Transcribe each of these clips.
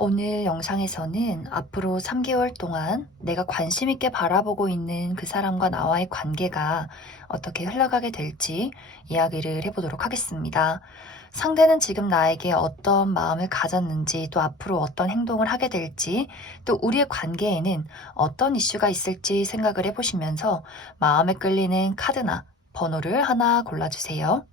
오늘 영상에서는 앞으로 3개월 동안 내가 관심 있게 바라보고 있는 그 사람과 나와의 관계가 어떻게 흘러가게 될지 이야기를 해보도록 하겠습니다. 상대는 지금 나에게 어떤 마음을 가졌는지, 또 앞으로 어떤 행동을 하게 될지, 또 우리의 관계에는 어떤 이슈가 있을지 생각을 해보시면서 마음에 끌리는 카드나 번호를 하나 골라주세요.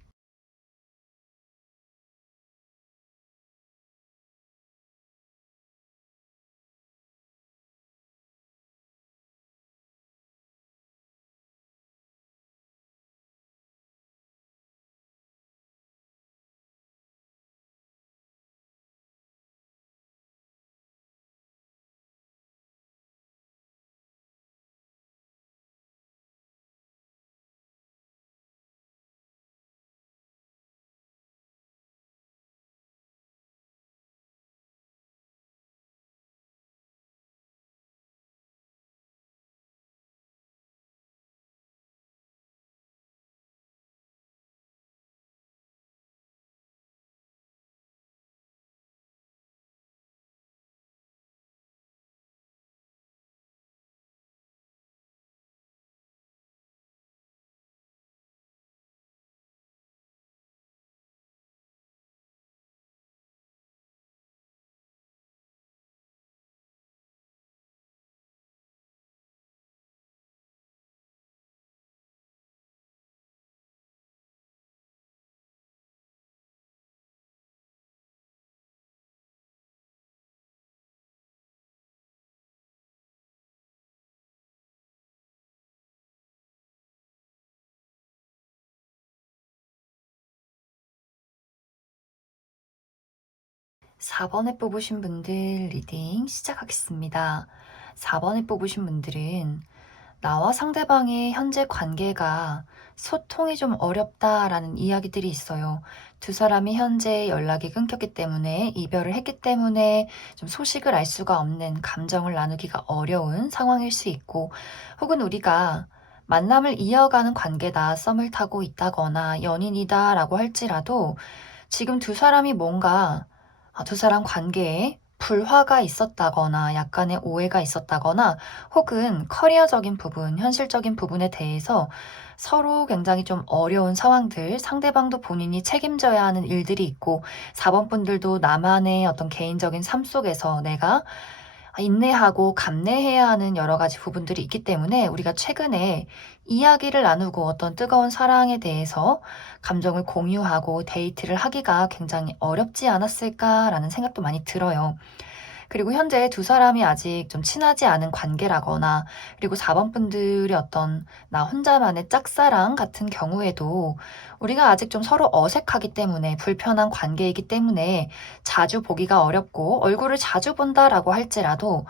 4번에 뽑으신 분들 리딩 시작하겠습니다. 4번에 뽑으신 분들은 나와 상대방의 현재 관계가 소통이 좀 어렵다라는 이야기들이 있어요. 두 사람이 현재 연락이 끊겼기 때문에, 이별을 했기 때문에 좀 소식을 알 수가 없는, 감정을 나누기가 어려운 상황일 수 있고, 혹은 우리가 만남을 이어가는 관계다, 썸을 타고 있다거나 연인이다라고 할지라도 지금 두 사람이 뭔가 두 사람 관계에 불화가 있었다거나 약간의 오해가 있었다거나, 혹은 커리어적인 부분, 현실적인 부분에 대해서 서로 굉장히 좀 어려운 상황들, 상대방도 본인이 책임져야 하는 일들이 있고, 4번 분들도 나만의 어떤 개인적인 삶 속에서 내가 인내하고 감내해야 하는 여러 가지 부분들이 있기 때문에, 우리가 최근에 이야기를 나누고 어떤 뜨거운 사랑에 대해서 감정을 공유하고 데이트를 하기가 굉장히 어렵지 않았을까라는 생각도 많이 들어요. 그리고 현재 두 사람이 아직 좀 친하지 않은 관계라거나, 그리고 4번 분들이 어떤 나 혼자만의 짝사랑 같은 경우에도 우리가 아직 좀 서로 어색하기 때문에, 불편한 관계이기 때문에 자주 보기가 어렵고, 얼굴을 자주 본다라고 할지라도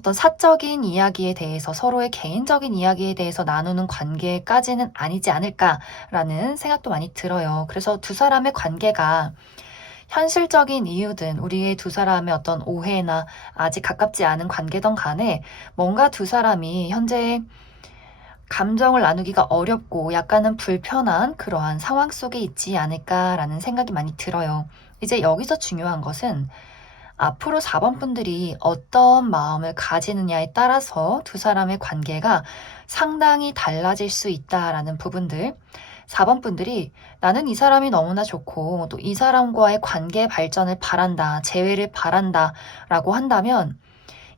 어떤 사적인 이야기에 대해서, 서로의 개인적인 이야기에 대해서 나누는 관계까지는 아니지 않을까라는 생각도 많이 들어요. 그래서 두 사람의 관계가 현실적인 이유든, 우리의 두 사람의 어떤 오해나 아직 가깝지 않은 관계든 간에 뭔가 두 사람이 현재 감정을 나누기가 어렵고 약간은 불편한 그러한 상황 속에 있지 않을까라는 생각이 많이 들어요. 이제 여기서 중요한 것은 앞으로 4번 분들이 어떤 마음을 가지느냐에 따라서 두 사람의 관계가 상당히 달라질 수 있다라는 부분들. 4번 분들이 나는 이 사람이 너무나 좋고, 또 이 사람과의 관계 발전을 바란다, 재회를 바란다 라고 한다면,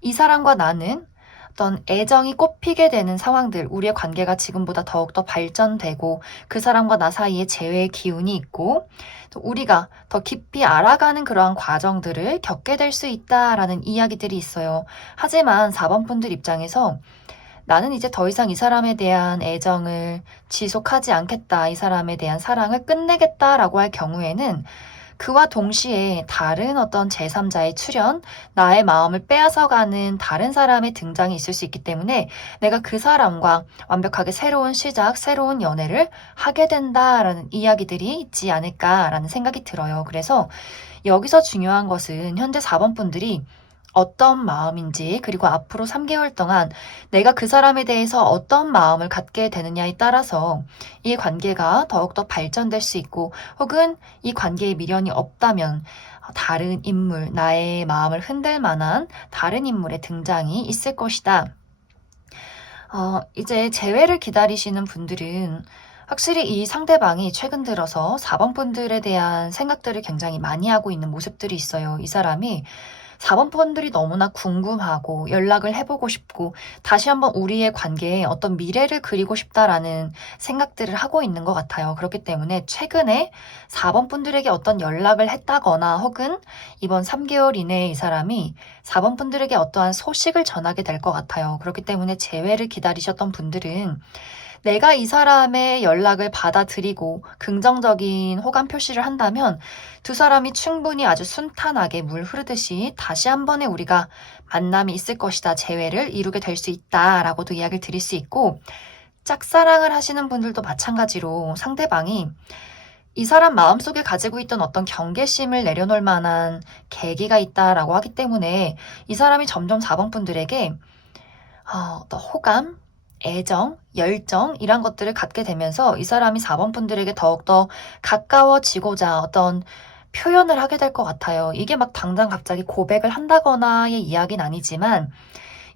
이 사람과 나는 어떤 애정이 꽃피게 되는 상황들, 우리의 관계가 지금보다 더욱더 발전되고, 그 사람과 나 사이에 재회의 기운이 있고, 또 우리가 더 깊이 알아가는 그러한 과정들을 겪게 될 수 있다라는 이야기들이 있어요. 하지만 4번 분들 입장에서 나는 이제 더 이상 이 사람에 대한 애정을 지속하지 않겠다, 이 사람에 대한 사랑을 끝내겠다라고 할 경우에는, 그와 동시에 다른 어떤 제3자의 출현, 나의 마음을 빼앗아가는 다른 사람의 등장이 있을 수 있기 때문에, 내가 그 사람과 완벽하게 새로운 시작, 새로운 연애를 하게 된다라는 이야기들이 있지 않을까라는 생각이 들어요. 그래서 여기서 중요한 것은 현재 4번 분들이 어떤 마음인지, 그리고 앞으로 3개월 동안 내가 그 사람에 대해서 어떤 마음을 갖게 되느냐에 따라서 이 관계가 더욱더 발전될 수 있고, 혹은 이 관계에 미련이 없다면 다른 인물, 나의 마음을 흔들 만한 다른 인물의 등장이 있을 것이다. 이제 재회를 기다리시는 분들은 확실히 이 상대방이 최근 들어서 4번 분들에 대한 생각들을 굉장히 많이 하고 있는 모습들이 있어요. 이 사람이 4번 분들이 너무나 궁금하고 연락을 해보고 싶고 다시 한번 우리의 관계에 어떤 미래를 그리고 싶다라는 생각들을 하고 있는 것 같아요. 그렇기 때문에 최근에 4번 분들에게 어떤 연락을 했다거나 혹은 이번 3개월 이내에 이 사람이 4번 분들에게 어떠한 소식을 전하게 될 것 같아요. 그렇기 때문에 재회를 기다리셨던 분들은 내가 이 사람의 연락을 받아들이고 긍정적인 호감 표시를 한다면 두 사람이 충분히 아주 순탄하게 물 흐르듯이 다시 한 번의 우리가 만남이 있을 것이다. 재회를 이루게 될 수 있다라고도 이야기를 드릴 수 있고, 짝사랑을 하시는 분들도 마찬가지로 상대방이 이 사람 마음속에 가지고 있던 어떤 경계심을 내려놓을 만한 계기가 있다라고 하기 때문에 이 사람이 점점 4번 분들에게 어떤 호감, 애정, 열정 이런 것들을 갖게 되면서 이 사람이 4번 분들에게 더욱더 가까워지고자 어떤 표현을 하게 될 것 같아요. 이게 막 당장 갑자기 고백을 한다거나의 이야기는 아니지만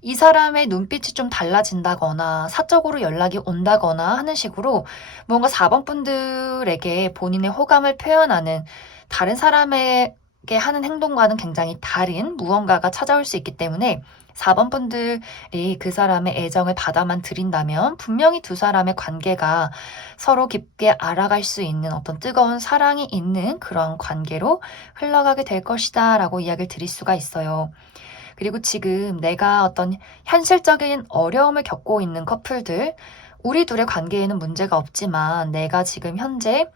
이 사람의 눈빛이 좀 달라진다거나 사적으로 연락이 온다거나 하는 식으로 뭔가 4번 분들에게 본인의 호감을 표현하는 다른 사람에게 하는 행동과는 굉장히 다른 무언가가 찾아올 수 있기 때문에 4번 분들이 그 사람의 애정을 받아만 들인다면 분명히 두 사람의 관계가 서로 깊게 알아갈 수 있는 어떤 뜨거운 사랑이 있는 그런 관계로 흘러가게 될 것이다 라고 이야기를 드릴 수가 있어요. 그리고 지금 내가 어떤 현실적인 어려움을 겪고 있는 커플들, 우리 둘의 관계에는 문제가 없지만 내가 지금 현재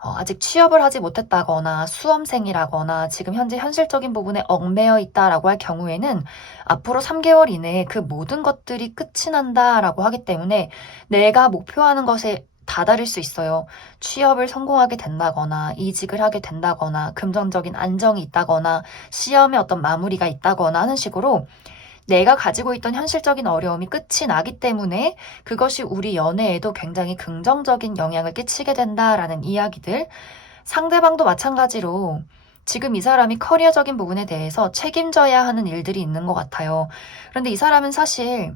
아직 취업을 하지 못했다거나 수험생이라거나 지금 현재 현실적인 부분에 얽매여 있다라고 할 경우에는 앞으로 3개월 이내에 그 모든 것들이 끝이 난다라고 하기 때문에 내가 목표하는 것에 다다를 수 있어요. 취업을 성공하게 된다거나 이직을 하게 된다거나 금전적인 안정이 있다거나 시험에 어떤 마무리가 있다거나 하는 식으로 내가 가지고 있던 현실적인 어려움이 끝이 나기 때문에 그것이 우리 연애에도 굉장히 긍정적인 영향을 끼치게 된다라는 이야기들. 상대방도 마찬가지로 지금 이 사람이 커리어적인 부분에 대해서 책임져야 하는 일들이 있는 것 같아요. 그런데 이 사람은 사실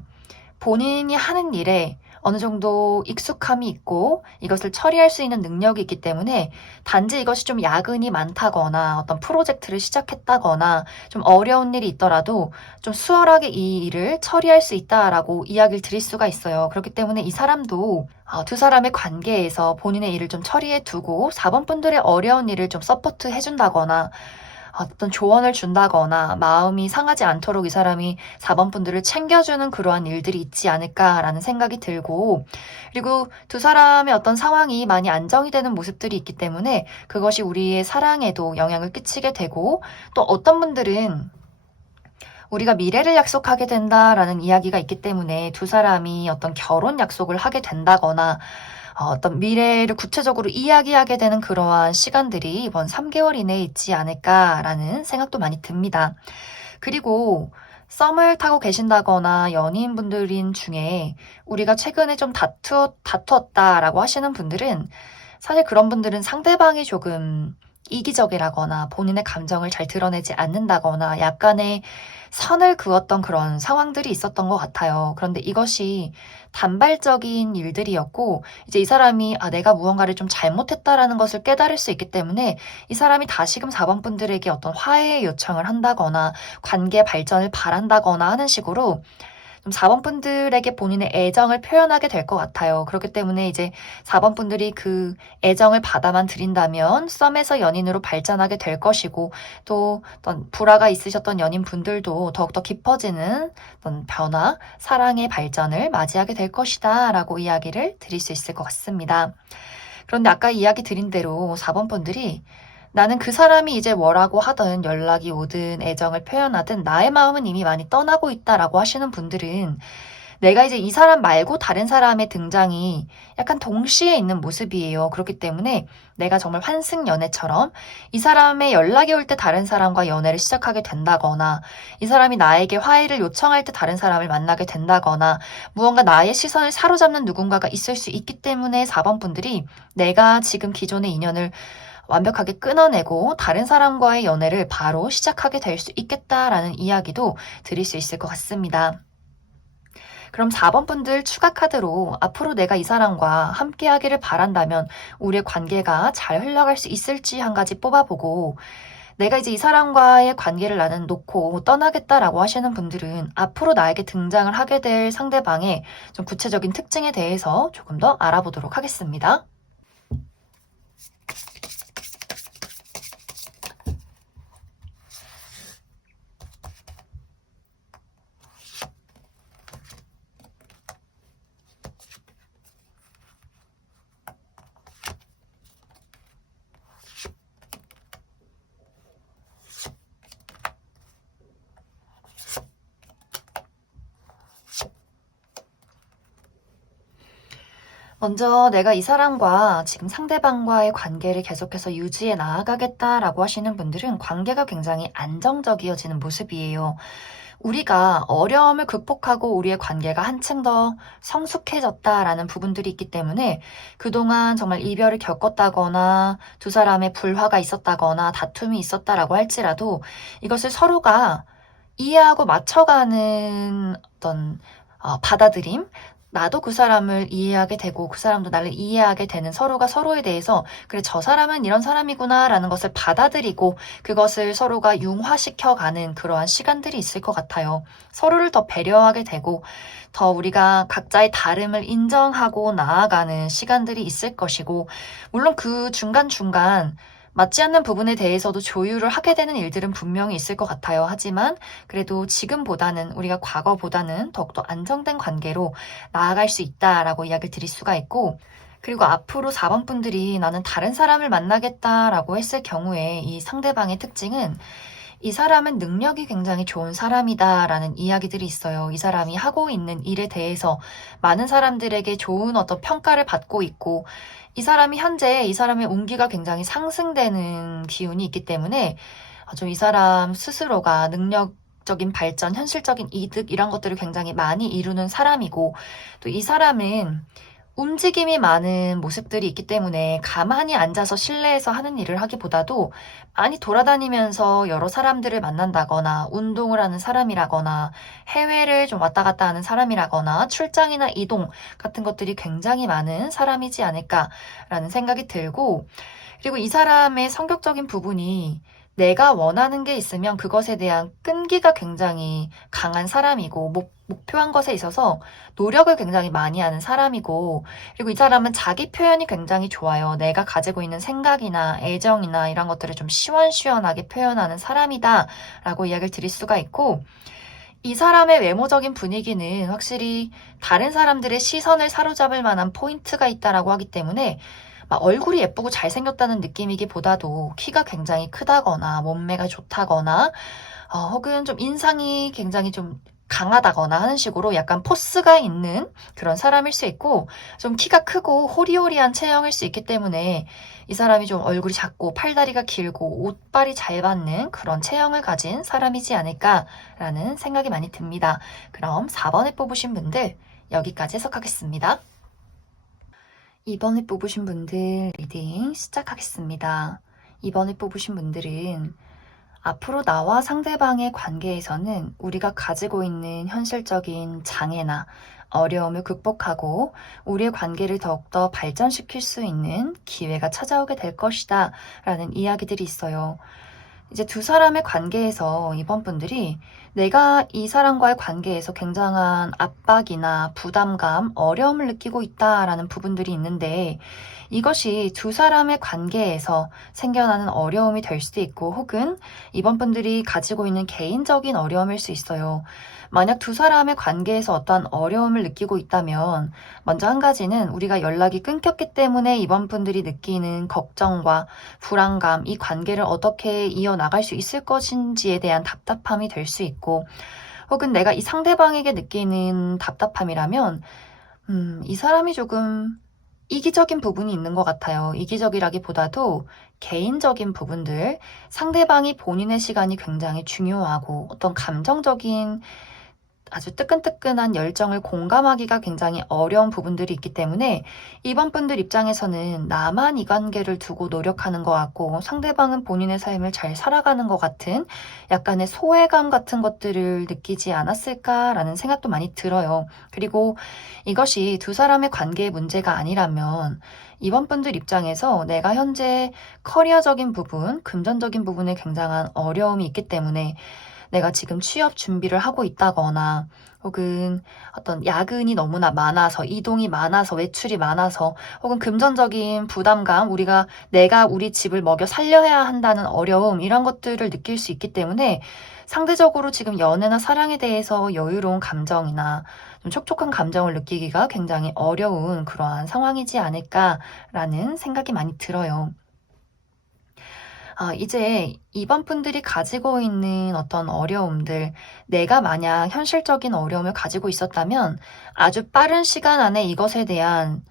본인이 하는 일에 어느 정도 익숙함이 있고 이것을 처리할 수 있는 능력이 있기 때문에 단지 이것이 좀 야근이 많다거나 어떤 프로젝트를 시작했다거나 좀 어려운 일이 있더라도 좀 수월하게 이 일을 처리할 수 있다라고 이야기를 드릴 수가 있어요. 그렇기 때문에 이 사람도 두 사람의 관계에서 본인의 일을 좀 처리해 두고 4번 분들의 어려운 일을 좀 서포트 해준다거나 어떤 조언을 준다거나 마음이 상하지 않도록 이 사람이 4번 분들을 챙겨주는 그러한 일들이 있지 않을까라는 생각이 들고, 그리고 두 사람의 어떤 상황이 많이 안정이 되는 모습들이 있기 때문에 그것이 우리의 사랑에도 영향을 끼치게 되고, 또 어떤 분들은 우리가 미래를 약속하게 된다라는 이야기가 있기 때문에 두 사람이 어떤 결혼 약속을 하게 된다거나 어떤 미래를 구체적으로 이야기하게 되는 그러한 시간들이 이번 3개월 이내에 있지 않을까라는 생각도 많이 듭니다. 그리고 썸을 타고 계신다거나 연인분들인 중에 우리가 최근에 좀 다투었다라고 하시는 분들은 사실 그런 분들은 상대방이 조금 이기적이라거나 본인의 감정을 잘 드러내지 않는다거나 약간의 선을 그었던 그런 상황들이 있었던 것 같아요. 그런데 이것이 단발적인 일들이었고 이제 이 사람이 내가 무언가를 좀 잘못했다라는 것을 깨달을 수 있기 때문에 이 사람이 다시금 4번 분들에게 어떤 화해 요청을 한다거나 관계 발전을 바란다거나 하는 식으로 좀 4번 분들에게 본인의 애정을 표현하게 될 것 같아요. 그렇기 때문에 이제 4번 분들이 그 애정을 받아만 들인다면 썸에서 연인으로 발전하게 될 것이고 또 어떤 불화가 있으셨던 연인분들도 더욱더 깊어지는 어떤 변화, 사랑의 발전을 맞이하게 될 것이다 라고 이야기를 드릴 수 있을 것 같습니다. 그런데 아까 이야기 드린 대로 4번 분들이 나는 그 사람이 이제 뭐라고 하든 연락이 오든 애정을 표현하든 나의 마음은 이미 많이 떠나고 있다라고 하시는 분들은 내가 이제 이 사람 말고 다른 사람의 등장이 약간 동시에 있는 모습이에요. 그렇기 때문에 내가 정말 환승연애처럼 이 사람의 연락이 올 때 다른 사람과 연애를 시작하게 된다거나 이 사람이 나에게 화해를 요청할 때 다른 사람을 만나게 된다거나 무언가 나의 시선을 사로잡는 누군가가 있을 수 있기 때문에 4번 분들이 내가 지금 기존의 인연을 완벽하게 끊어내고 다른 사람과의 연애를 바로 시작하게 될 수 있겠다라는 이야기도 드릴 수 있을 것 같습니다. 그럼 4번 분들 추가 카드로 앞으로 내가 이 사람과 함께 하기를 바란다면 우리의 관계가 잘 흘러갈 수 있을지 한 가지 뽑아보고, 내가 이제 이 사람과의 관계를 나는 놓고 떠나겠다라고 하시는 분들은 앞으로 나에게 등장을 하게 될 상대방의 좀 구체적인 특징에 대해서 조금 더 알아보도록 하겠습니다. 먼저 내가 이 사람과 지금 상대방과의 관계를 계속해서 유지해 나아가겠다라고 하시는 분들은 관계가 굉장히 안정적이어지는 모습이에요. 우리가 어려움을 극복하고 우리의 관계가 한층 더 성숙해졌다라는 부분들이 있기 때문에 그동안 정말 이별을 겪었다거나 두 사람의 불화가 있었다거나 다툼이 있었다라고 할지라도 이것을 서로가 이해하고 맞춰가는 어떤 받아들임, 나도 그 사람을 이해하게 되고 그 사람도 나를 이해하게 되는, 서로가 서로에 대해서 그래 저 사람은 이런 사람이구나라는 것을 받아들이고 그것을 서로가 융화시켜가는 그러한 시간들이 있을 것 같아요. 서로를 더 배려하게 되고 더 우리가 각자의 다름을 인정하고 나아가는 시간들이 있을 것이고, 물론 그 중간중간 맞지 않는 부분에 대해서도 조율을 하게 되는 일들은 분명히 있을 것 같아요. 하지만 그래도 지금보다는, 우리가 과거보다는 더욱더 안정된 관계로 나아갈 수 있다라고 이야기를 드릴 수가 있고, 그리고 앞으로 4번 분들이 나는 다른 사람을 만나겠다라고 했을 경우에 이 상대방의 특징은 이 사람은 능력이 굉장히 좋은 사람이다라는 이야기들이 있어요. 이 사람이 하고 있는 일에 대해서 많은 사람들에게 좋은 어떤 평가를 받고 있고, 이 사람이 현재 이 사람의 운기가 굉장히 상승되는 기운이 있기 때문에 좀 이 사람 스스로가 능력적인 발전, 현실적인 이득 이런 것들을 굉장히 많이 이루는 사람이고, 또 이 사람은 움직임이 많은 모습들이 있기 때문에 가만히 앉아서 실내에서 하는 일을 하기보다도 많이 돌아다니면서 여러 사람들을 만난다거나 운동을 하는 사람이라거나 해외를 좀 왔다 갔다 하는 사람이라거나 출장이나 이동 같은 것들이 굉장히 많은 사람이지 않을까라는 생각이 들고, 그리고 이 사람의 성격적인 부분이 내가 원하는 게 있으면 그것에 대한 끈기가 굉장히 강한 사람이고, 목표한 것에 있어서 노력을 굉장히 많이 하는 사람이고, 그리고 이 사람은 자기 표현이 굉장히 좋아요. 내가 가지고 있는 생각이나 애정이나 이런 것들을 좀 시원시원하게 표현하는 사람이다 라고 이야기를 드릴 수가 있고, 이 사람의 외모적인 분위기는 확실히 다른 사람들의 시선을 사로잡을 만한 포인트가 있다라고 하기 때문에 막 얼굴이 예쁘고 잘생겼다는 느낌이기보다도 키가 굉장히 크다거나 몸매가 좋다거나 혹은 좀 인상이 굉장히 좀 강하다거나 하는 식으로 약간 포스가 있는 그런 사람일 수 있고, 좀 키가 크고 호리호리한 체형일 수 있기 때문에 이 사람이 좀 얼굴이 작고 팔다리가 길고 옷빨이 잘 받는 그런 체형을 가진 사람이지 않을까라는 생각이 많이 듭니다. 그럼 4번에 뽑으신 분들 여기까지 해석하겠습니다. 2번에 뽑으신 분들 리딩 시작하겠습니다. 2번에 뽑으신 분들은 앞으로 나와 상대방의 관계에서는 우리가 가지고 있는 현실적인 장애나 어려움을 극복하고 우리의 관계를 더욱더 발전시킬 수 있는 기회가 찾아오게 될 것이다 라는 이야기들이 있어요. 이제 두 사람의 관계에서 이번 분들이 내가 이 사람과의 관계에서 굉장한 압박이나 부담감, 어려움을 느끼고 있다라는 부분들이 있는데, 이것이 두 사람의 관계에서 생겨나는 어려움이 될 수도 있고, 혹은 이번 분들이 가지고 있는 개인적인 어려움일 수 있어요. 만약 두 사람의 관계에서 어떠한 어려움을 느끼고 있다면 먼저 한 가지는 우리가 연락이 끊겼기 때문에 이번 분들이 느끼는 걱정과 불안감, 이 관계를 어떻게 이어나갈 수 있을 것인지에 대한 답답함이 될 수 있고, 혹은 내가 이 상대방에게 느끼는 답답함이라면 이 사람이 조금 이기적인 부분이 있는 것 같아요. 이기적이라기보다도 개인적인 부분들, 상대방이 본인의 시간이 굉장히 중요하고 어떤 감정적인 아주 뜨끈뜨끈한 열정을 공감하기가 굉장히 어려운 부분들이 있기 때문에 이번 분들 입장에서는 나만 이 관계를 두고 노력하는 것 같고 상대방은 본인의 삶을 잘 살아가는 것 같은 약간의 소외감 같은 것들을 느끼지 않았을까라는 생각도 많이 들어요. 그리고 이것이 두 사람의 관계의 문제가 아니라면 이번 분들 입장에서 내가 현재 커리어적인 부분, 금전적인 부분에 굉장한 어려움이 있기 때문에 내가 지금 취업 준비를 하고 있다거나 혹은 어떤 야근이 너무나 많아서 이동이 많아서 외출이 많아서 혹은 금전적인 부담감 내가 우리 집을 먹여 살려야 한다는 어려움 이런 것들을 느낄 수 있기 때문에 상대적으로 지금 연애나 사랑에 대해서 여유로운 감정이나 좀 촉촉한 감정을 느끼기가 굉장히 어려운 그러한 상황이지 않을까라는 생각이 많이 들어요. 이제 이번 분들이 가지고 있는 어떤 어려움들, 내가 만약 현실적인 어려움을 가지고 있었다면 아주 빠른 시간 안에 이것에 대한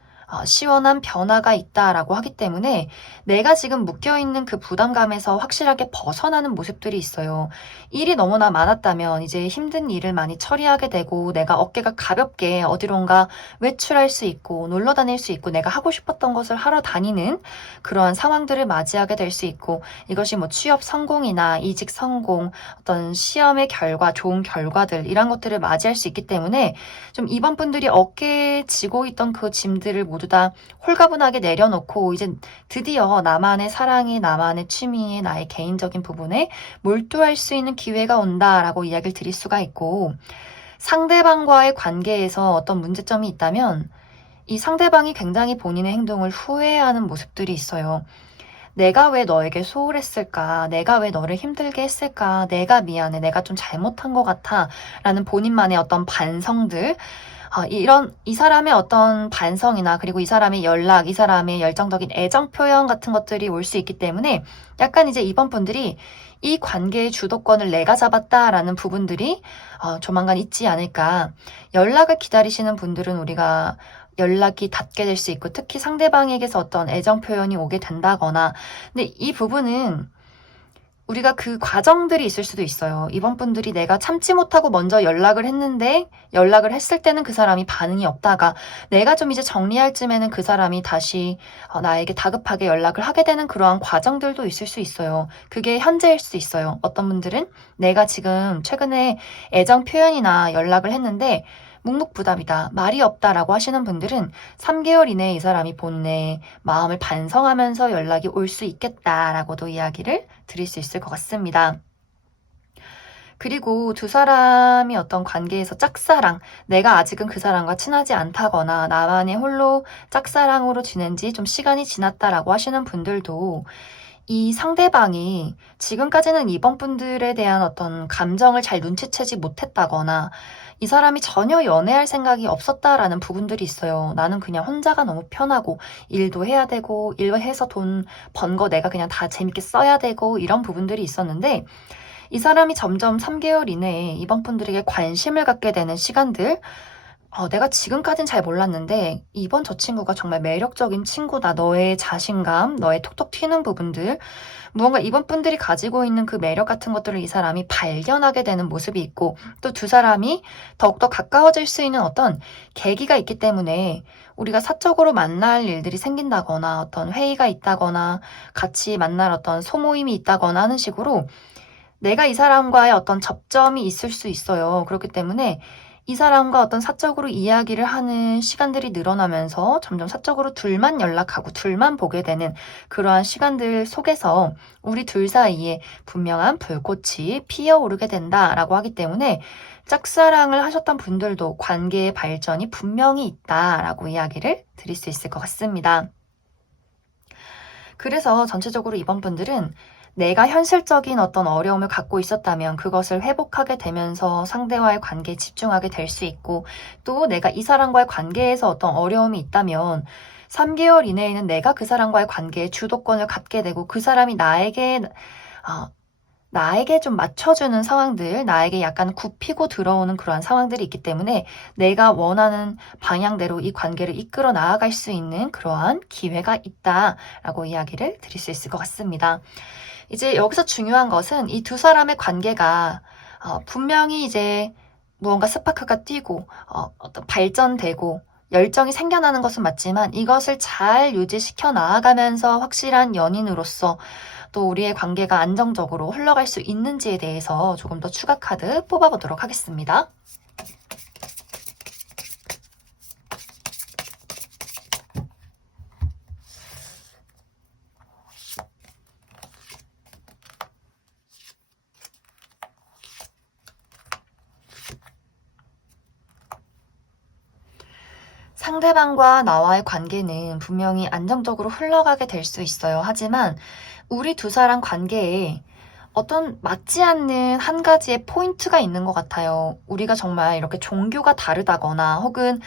시원한 변화가 있다라고 하기 때문에 내가 지금 묶여있는 그 부담감에서 확실하게 벗어나는 모습들이 있어요. 일이 너무나 많았다면 이제 힘든 일을 많이 처리하게 되고 내가 어깨가 가볍게 어디론가 외출할 수 있고 놀러 다닐 수 있고 내가 하고 싶었던 것을 하러 다니는 그러한 상황들을 맞이하게 될 수 있고 이것이 뭐 취업 성공이나 이직 성공, 어떤 시험의 결과, 좋은 결과들 이런 것들을 맞이할 수 있기 때문에 좀 이번 분들이 어깨에 지고 있던 그 짐들을 모두 다 홀가분하게 내려놓고 이제 드디어 나만의 사랑에, 나만의 취미에, 나의 개인적인 부분에 몰두할 수 있는 기회가 온다라고 이야기를 드릴 수가 있고 상대방과의 관계에서 어떤 문제점이 있다면 이 상대방이 굉장히 본인의 행동을 후회하는 모습들이 있어요. 내가 왜 너에게 소홀했을까? 내가 왜 너를 힘들게 했을까? 내가 미안해. 내가 좀 잘못한 것 같아. 라는 본인만의 어떤 반성들. 이 사람의 어떤 반성이나 그리고 이 사람의 연락, 이 사람의 열정적인 애정 표현 같은 것들이 올 수 있기 때문에 약간 이제 이번 분들이 이 관계의 주도권을 내가 잡았다라는 부분들이 조만간 있지 않을까. 연락을 기다리시는 분들은 우리가 연락이 닿게 될 수 있고 특히 상대방에게서 어떤 애정 표현이 오게 된다거나 근데 이 부분은 우리가 그 과정들이 있을 수도 있어요. 이번 분들이 내가 참지 못하고 먼저 연락을 했는데 연락을 했을 때는 그 사람이 반응이 없다가 내가 좀 이제 정리할 쯤에는 그 사람이 다시 나에게 다급하게 연락을 하게 되는 그러한 과정들도 있을 수 있어요. 그게 현재일 수 있어요. 어떤 분들은 내가 지금 최근에 애정 표현이나 연락을 했는데 묵묵부답이다, 말이 없다라고 하시는 분들은 3개월 이내에 이 사람이 본인의 마음을 반성하면서 연락이 올 수 있겠다라고도 이야기를 드릴 수 있을 것 같습니다. 그리고 두 사람이 어떤 관계에서 짝사랑, 내가 아직은 그 사람과 친하지 않다거나 나만의 홀로 짝사랑으로 지낸 지 좀 시간이 지났다라고 하시는 분들도 이 상대방이 지금까지는 이번 분들에 대한 어떤 감정을 잘 눈치채지 못했다거나 이 사람이 전혀 연애할 생각이 없었다라는 부분들이 있어요. 나는 그냥 혼자가 너무 편하고 일도 해야 되고 일해서 돈 번 거 내가 그냥 다 재밌게 써야 되고 이런 부분들이 있었는데 이 사람이 점점 3개월 이내에 이번 분들에게 관심을 갖게 되는 시간들 내가 지금까진 잘 몰랐는데 이번 저 친구가 정말 매력적인 친구다. 너의 자신감, 너의 톡톡 튀는 부분들, 무언가 이번 분들이 가지고 있는 그 매력 같은 것들을 이 사람이 발견하게 되는 모습이 있고 또 두 사람이 더욱더 가까워질 수 있는 어떤 계기가 있기 때문에 우리가 사적으로 만날 일들이 생긴다거나 어떤 회의가 있다거나 같이 만날 어떤 소모임이 있다거나 하는 식으로 내가 이 사람과의 어떤 접점이 있을 수 있어요. 그렇기 때문에 이 사람과 어떤 사적으로 이야기를 하는 시간들이 늘어나면서 점점 사적으로 둘만 연락하고 둘만 보게 되는 그러한 시간들 속에서 우리 둘 사이에 분명한 불꽃이 피어오르게 된다라고 하기 때문에 짝사랑을 하셨던 분들도 관계의 발전이 분명히 있다라고 이야기를 드릴 수 있을 것 같습니다. 그래서 전체적으로 이번 분들은 내가 현실적인 어떤 어려움을 갖고 있었다면 그것을 회복하게 되면서 상대와의 관계에 집중하게 될 수 있고 또 내가 이 사람과의 관계에서 어떤 어려움이 있다면 3개월 이내에는 내가 그 사람과의 관계에 주도권을 갖게 되고 그 사람이 나에게 좀 맞춰주는 상황들, 나에게 약간 굽히고 들어오는 그러한 상황들이 있기 때문에 내가 원하는 방향대로 이 관계를 이끌어 나아갈 수 있는 그러한 기회가 있다라고 이야기를 드릴 수 있을 것 같습니다. 이제 여기서 중요한 것은 이 두 사람의 관계가 분명히 이제 무언가 스파크가 뛰고 어떤 발전되고 열정이 생겨나는 것은 맞지만 이것을 잘 유지시켜 나아가면서 확실한 연인으로서 또 우리의 관계가 안정적으로 흘러갈 수 있는지에 대해서 조금 더 추가 카드 뽑아보도록 하겠습니다. 상대방과 나와의 관계는 분명히 안정적으로 흘러가게 될 수 있어요. 하지만 우리 두 사람 관계에 어떤 맞지 않는 한 가지의 포인트가 있는 것 같아요. 우리가 정말 이렇게 종교가 다르다거나 혹은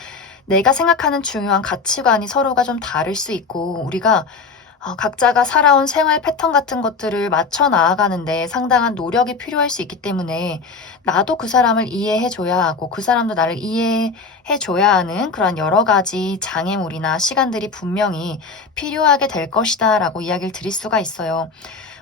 내가 생각하는 중요한 가치관이 서로가 좀 다를 수 있고 우리가 각자가 살아온 생활 패턴 같은 것들을 맞춰 나아가는데 상당한 노력이 필요할 수 있기 때문에 나도 그 사람을 이해해줘야 하고 그 사람도 나를 이해해줘야 하는 그런 여러 가지 장애물이나 시간들이 분명히 필요하게 될 것이다 라고 이야기를 드릴 수가 있어요.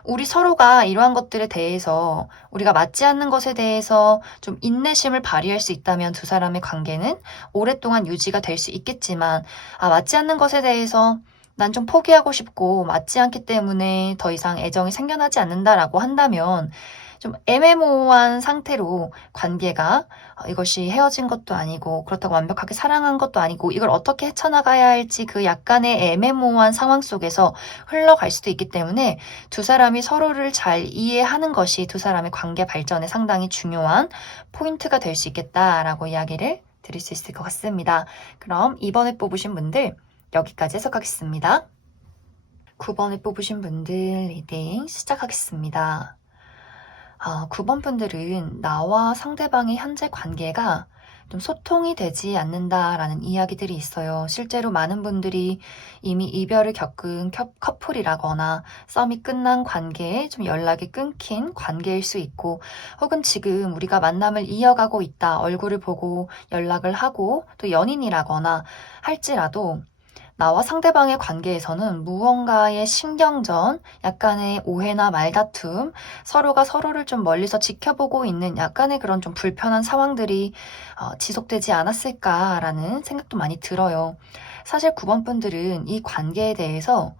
우리 서로가 이러한 것들에 대해서 우리가 맞지 않는 것에 대해서 좀 인내심을 발휘할 수 있다면 두 사람의 관계는 오랫동안 유지가 될 수 있겠지만 맞지 않는 것에 대해서 난 좀 포기하고 싶고 맞지 않기 때문에 더 이상 애정이 생겨나지 않는다라고 한다면 좀 애매모호한 상태로 관계가 이것이 헤어진 것도 아니고 그렇다고 완벽하게 사랑한 것도 아니고 이걸 어떻게 헤쳐나가야 할지 그 약간의 애매모호한 상황 속에서 흘러갈 수도 있기 때문에 두 사람이 서로를 잘 이해하는 것이 두 사람의 관계 발전에 상당히 중요한 포인트가 될 수 있겠다라고 이야기를 드릴 수 있을 것 같습니다. 그럼 이번에 뽑으신 분들 여기까지 해석하겠습니다. 9번에 뽑으신 분들 리딩 시작하겠습니다. 9번 분들은 나와 상대방의 현재 관계가 좀 소통이 되지 않는다라는 이야기들이 있어요. 실제로 많은 분들이 이미 이별을 겪은 커플이라거나 썸이 끝난 관계에 좀 연락이 끊긴 관계일 수 있고 혹은 지금 우리가 만남을 이어가고 있다, 얼굴을 보고 연락을 하고 또 연인이라거나 할지라도 나와 상대방의 관계에서는 무언가의 신경전, 약간의 오해나 말다툼, 서로가 서로를 좀 멀리서 지켜보고 있는 약간의 그런 좀 불편한 상황들이 지속되지 않았을까라는 생각도 많이 들어요. 사실 9번 분들은 이 관계에 대해서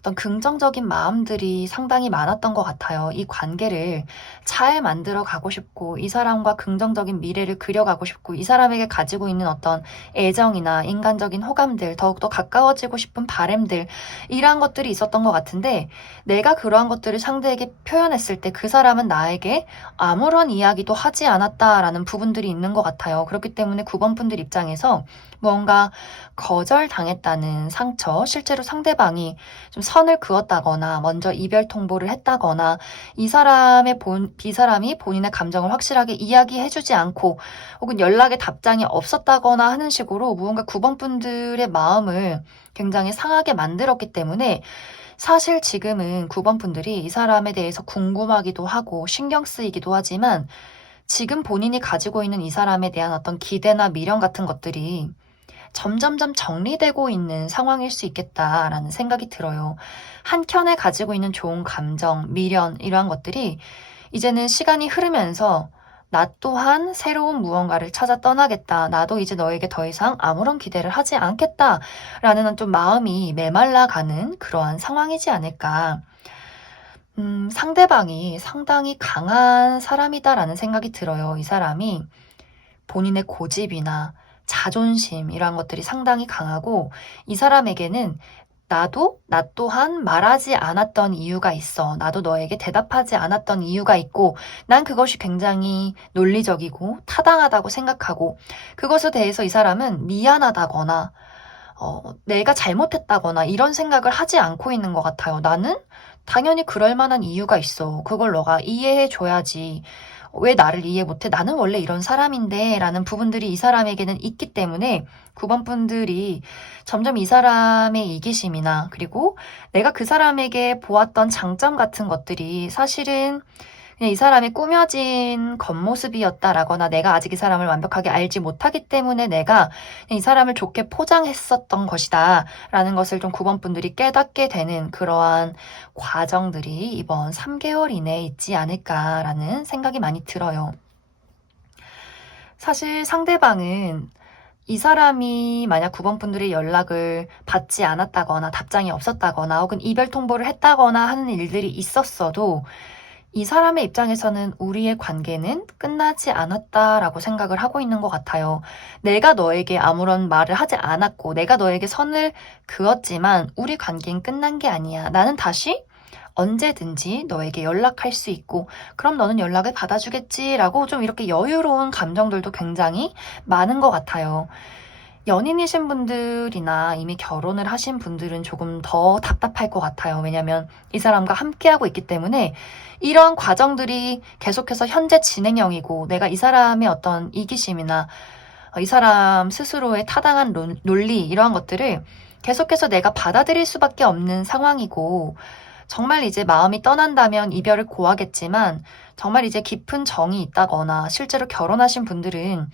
어떤 긍정적인 마음들이 상당히 많았던 것 같아요. 이 관계를 잘 만들어 가고 싶고, 이 사람과 긍정적인 미래를 그려가고 싶고, 이 사람에게 가지고 있는 어떤 애정이나 인간적인 호감들, 더욱더 가까워지고 싶은 바램들, 이러한 것들이 있었던 것 같은데, 내가 그러한 것들을 상대에게 표현했을 때 그 사람은 나에게 아무런 이야기도 하지 않았다라는 부분들이 있는 것 같아요. 그렇기 때문에 9번 분들 입장에서 무언가 거절당했다는 상처, 실제로 상대방이 좀 선을 그었다거나 먼저 이별 통보를 했다거나 이 사람이 본인의 감정을 확실하게 이야기해주지 않고 혹은 연락에 답장이 없었다거나 하는 식으로 무언가 9번 분들의 마음을 굉장히 상하게 만들었기 때문에 사실 지금은 9번 분들이 이 사람에 대해서 궁금하기도 하고 신경 쓰이기도 하지만 지금 본인이 가지고 있는 이 사람에 대한 어떤 기대나 미련 같은 것들이 점점점 정리되고 있는 상황일 수 있겠다라는 생각이 들어요. 한켠에 가지고 있는 좋은 감정, 미련 이러한 것들이 이제는 시간이 흐르면서 나 또한 새로운 무언가를 찾아 떠나겠다. 나도 이제 너에게 더 이상 아무런 기대를 하지 않겠다라는 좀 마음이 메말라가는 그러한 상황이지 않을까. 상대방이 상당히 강한 사람이다라는 생각이 들어요. 이 사람이 본인의 고집이나 자존심 이런 것들이 상당히 강하고 이 사람에게는 나 또한 말하지 않았던 이유가 있어. 나도 너에게 대답하지 않았던 이유가 있고 난 그것이 굉장히 논리적이고 타당하다고 생각하고 그것에 대해서 이 사람은 미안하다거나 내가 잘못했다거나 이런 생각을 하지 않고 있는 것 같아요. 나는 당연히 그럴 만한 이유가 있어. 그걸 너가 이해해 줘야지. 왜 나를 이해 못해? 나는 원래 이런 사람인데 라는 부분들이 이 사람에게는 있기 때문에 9번 분들이 점점 이 사람의 이기심이나 그리고 내가 그 사람에게 보았던 장점 같은 것들이 사실은 그냥 이 사람의 꾸며진 겉모습이었다라거나 내가 아직 이 사람을 완벽하게 알지 못하기 때문에 내가 이 사람을 좋게 포장했었던 것이다 라는 것을 좀 9번 분들이 깨닫게 되는 그러한 과정들이 이번 3개월 이내에 있지 않을까라는 생각이 많이 들어요. 사실 상대방은 이 사람이 만약 9번 분들의 연락을 받지 않았다거나 답장이 없었다거나 혹은 이별 통보를 했다거나 하는 일들이 있었어도 이 사람의 입장에서는 우리의 관계는 끝나지 않았다라고 생각을 하고 있는 것 같아요. 내가 너에게 아무런 말을 하지 않았고 내가 너에게 선을 그었지만 우리 관계는 끝난 게 아니야. 나는 다시 언제든지 너에게 연락할 수 있고 그럼 너는 연락을 받아주겠지라고 좀 이렇게 여유로운 감정들도 굉장히 많은 것 같아요. 연인이신 분들이나 이미 결혼을 하신 분들은 조금 더 답답할 것 같아요. 왜냐면 이 사람과 함께하고 있기 때문에 이러한 과정들이 계속해서 현재 진행형이고 내가 이 사람의 어떤 이기심이나 이 사람 스스로의 타당한 논리 이러한 것들을 계속해서 내가 받아들일 수밖에 없는 상황이고 정말 이제 마음이 떠난다면 이별을 고하겠지만 정말 이제 깊은 정이 있다거나 실제로 결혼하신 분들은